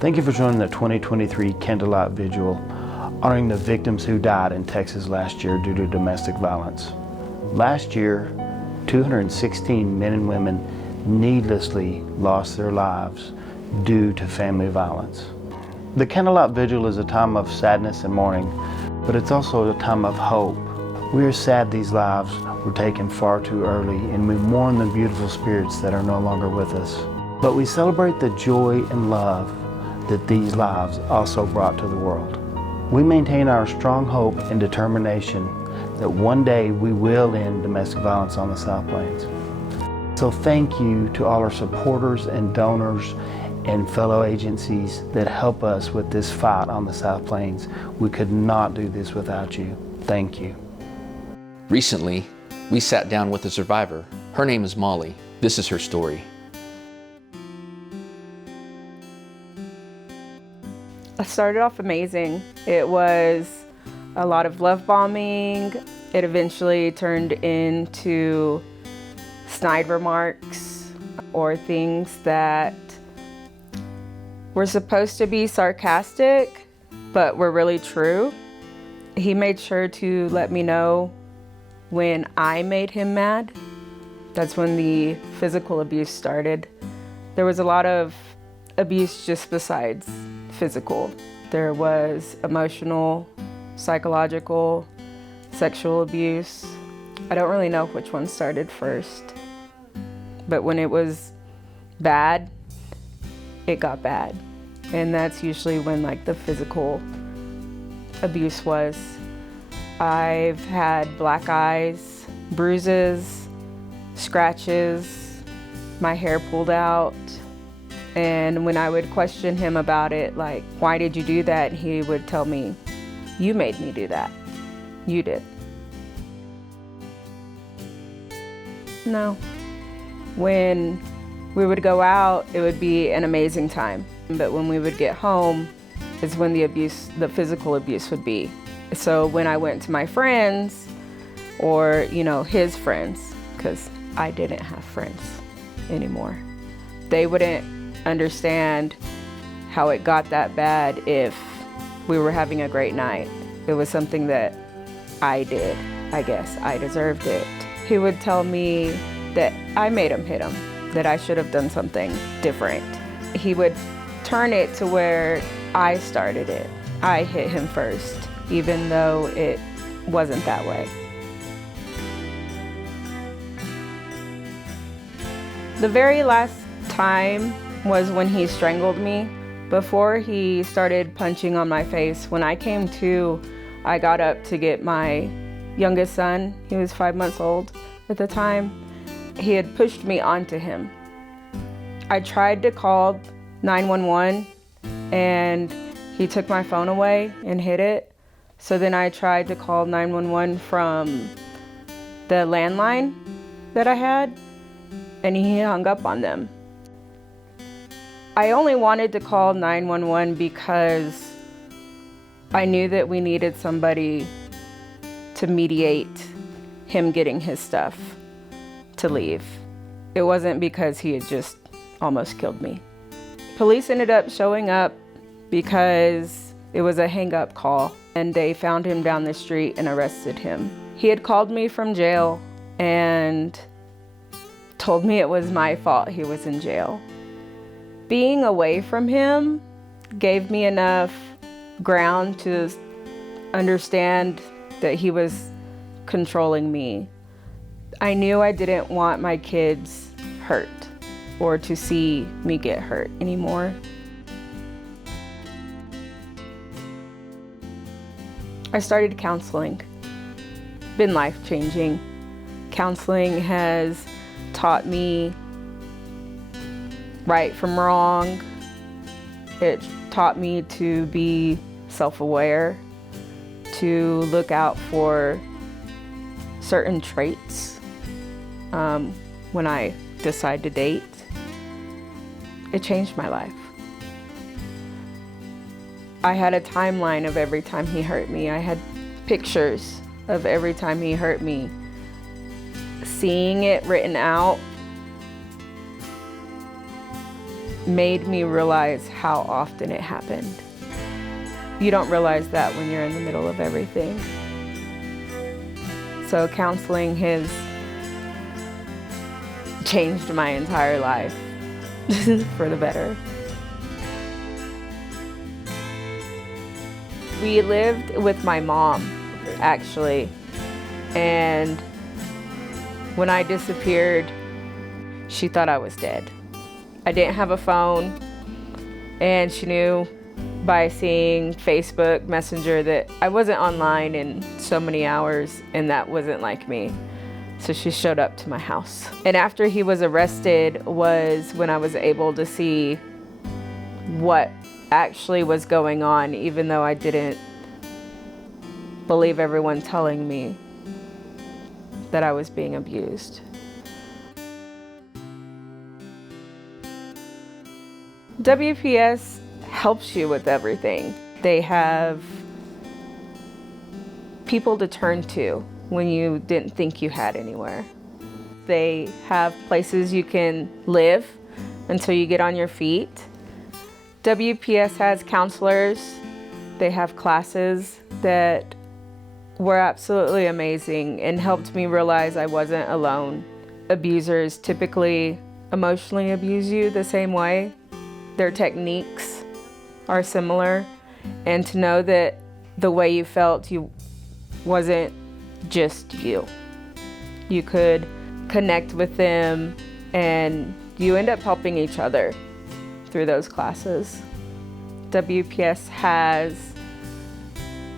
Thank you for joining the 2023 Candlelight Vigil, honoring the victims who died in Texas last year due to domestic violence. Last year, 216 men and women needlessly lost their lives due to family violence. The Candlelight Vigil is a time of sadness and mourning, but it's also a time of hope. We are sad these lives were taken far too early, and we mourn the beautiful spirits that are no longer with us. But we celebrate the joy and love that these lives also brought to the world. We maintain our strong hope and determination that one day we will end domestic violence on the South Plains. So thank you to all our supporters and donors and fellow agencies that help us with this fight on the South Plains. We could not do this without you. Thank you. Recently, we sat down with a survivor. Her name is Molly. This is her story. It started off amazing. It was a lot of love bombing. It eventually turned into snide remarks or things that were supposed to be sarcastic, but were really true. He made sure to let me know when I made him mad. That's when the physical abuse started. There was a lot of abuse just besides physical. There was emotional, psychological, sexual abuse. I don't really know which one started first, but when it was bad, it got bad. And that's usually when like the physical abuse was. I've had black eyes, bruises, scratches, my hair pulled out. And when I would question him about it, like, why did you do that? He would tell me, you made me do that. You did. No. When we would go out, it would be an amazing time. But when we would get home is when the physical abuse would be. So when I went to my friends or, his friends, because I didn't have friends anymore, they wouldn't understand how it got that bad if we were having a great night. It was something that I did. I guess I deserved it. He would tell me that I made him hit him, that I should have done something different. He would turn it to where I started it. I hit him first, even though it wasn't that way. The very last time was when he strangled me. Before he started punching on my face, when I came to, I got up to get my youngest son. He was 5 months old at the time. He had pushed me onto him. I tried to call 911 and he took my phone away and hid it. So then I tried to call 911 from the landline that I had, and he hung up on them. I only wanted to call 911 because I knew that we needed somebody to mediate him getting his stuff to leave. It wasn't because he had just almost killed me. Police ended up showing up because it was a hang-up call, and they found him down the street and arrested him. He had called me from jail and told me it was my fault he was in jail. Being away from him gave me enough ground to understand that he was controlling me. I knew I didn't want my kids hurt or to see me get hurt anymore. I started counseling. Been life-changing. Counseling has taught me right from wrong. It taught me to be self-aware, to look out for certain traits when I decide to date. It changed my life. I had a timeline of every time he hurt me. I had pictures of every time he hurt me. Seeing it written out made me realize how often it happened. You don't realize that when you're in the middle of everything. So counseling has changed my entire life for the better. We lived with my mom, actually, and when I disappeared, she thought I was dead. I didn't have a phone, and she knew by seeing Facebook Messenger that I wasn't online in so many hours, and that wasn't like me. So she showed up to my house. And after he was arrested was when I was able to see what actually was going on, even though I didn't believe everyone telling me that I was being abused. WPS helps you with everything. They have people to turn to when you didn't think you had anywhere. They have places you can live until you get on your feet. WPS has counselors. They have classes that were absolutely amazing and helped me realize I wasn't alone. Abusers typically emotionally abuse you the same way. Their techniques are similar, and to know that the way you felt you wasn't just you. You could connect with them, and you end up helping each other through those classes. WPS has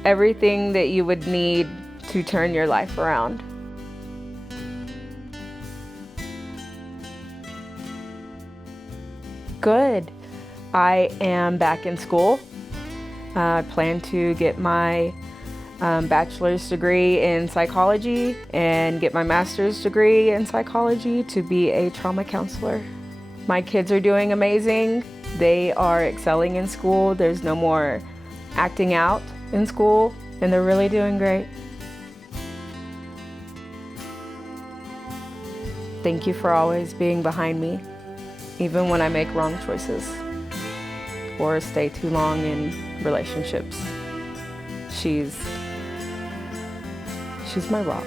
everything that you would need to turn your life around. Good. I am back in school. I plan to get my bachelor's degree in psychology and get my master's degree in psychology to be a trauma counselor. My kids are doing amazing. They are excelling in school. There's no more acting out in school, and they're really doing great. Thank you for always being behind me, even when I make wrong choices or stay too long in relationships. She's my rock.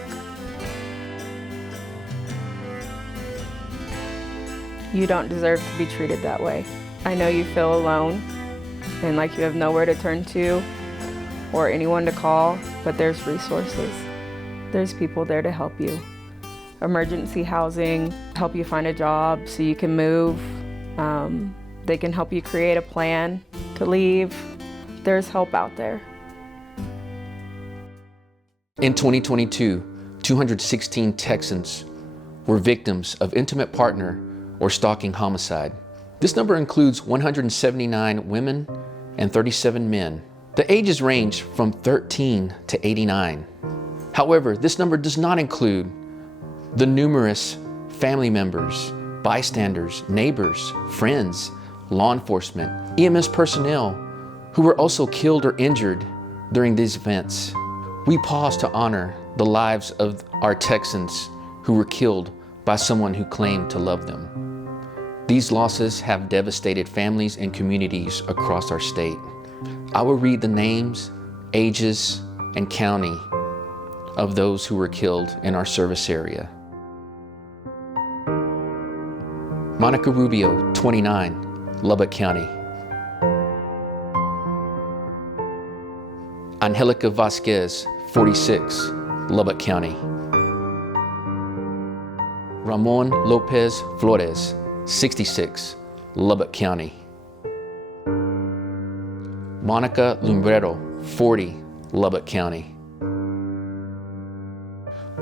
You don't deserve to be treated that way. I know you feel alone and like you have nowhere to turn to or anyone to call, but there's resources. There's people there to help you. Emergency housing, help you find a job so you can move. They can help you create a plan to leave. There's help out there. In 2022, 216 Texans were victims of intimate partner or stalking homicide. This number includes 179 women and 37 men. The ages range from 13 to 89. However, this number does not include the numerous family members, bystanders, neighbors, friends, law enforcement, EMS personnel who were also killed or injured during these events. We pause to honor the lives of our Texans who were killed by someone who claimed to love them. These losses have devastated families and communities across our state. I will read the names, ages, and county of those who were killed in our service area. Monica Rubio, 29, Lubbock County. Angelica Vasquez, 46, Lubbock County. Ramon Lopez Flores, 66, Lubbock County. Monica Lumbrero, 40, Lubbock County.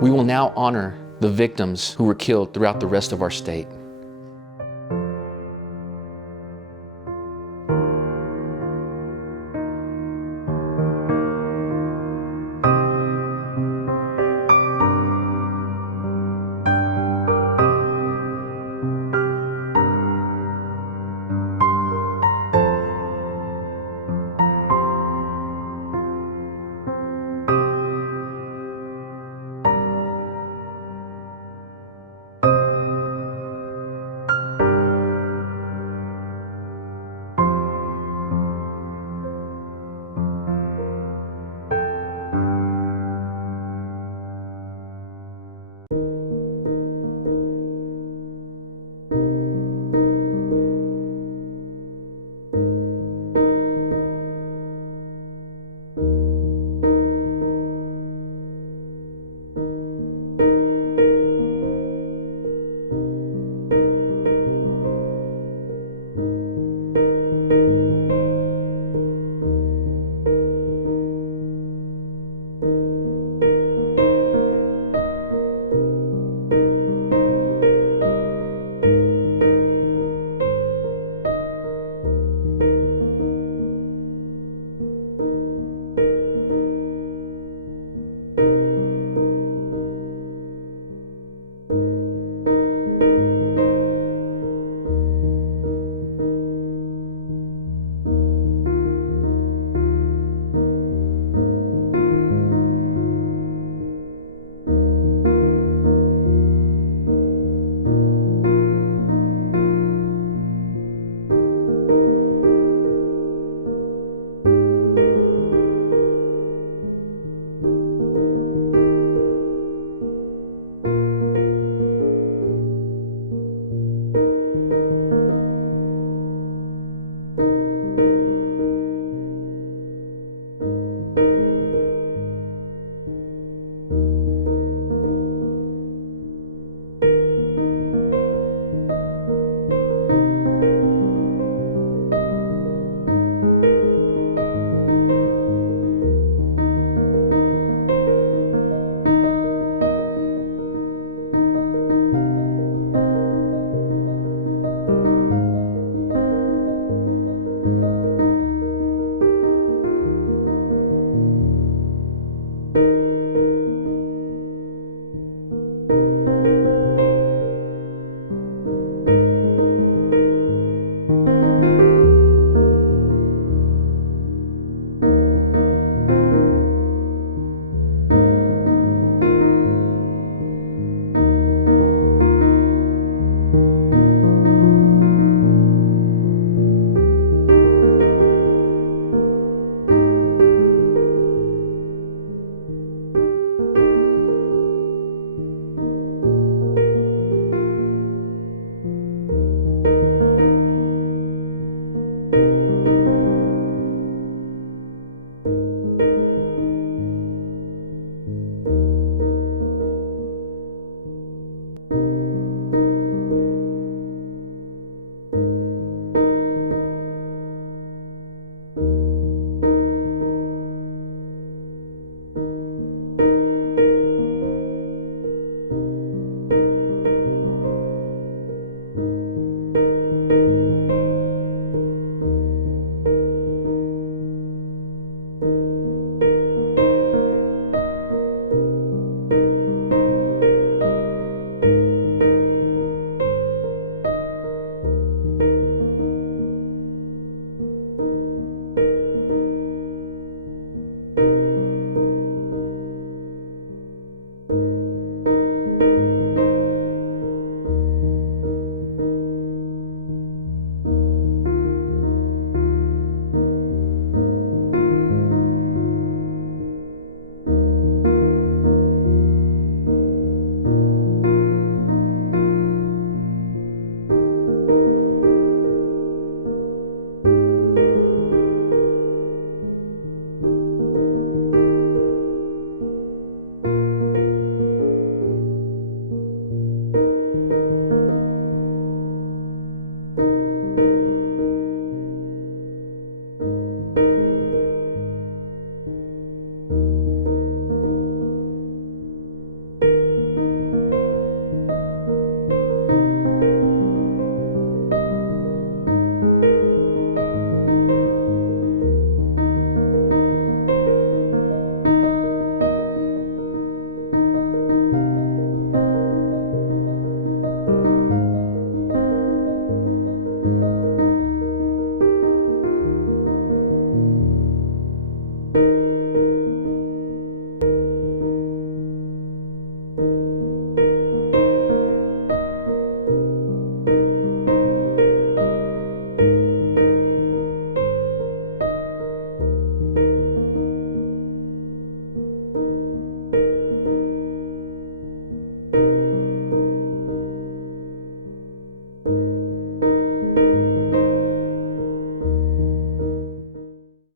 We will now honor the victims who were killed throughout the rest of our state.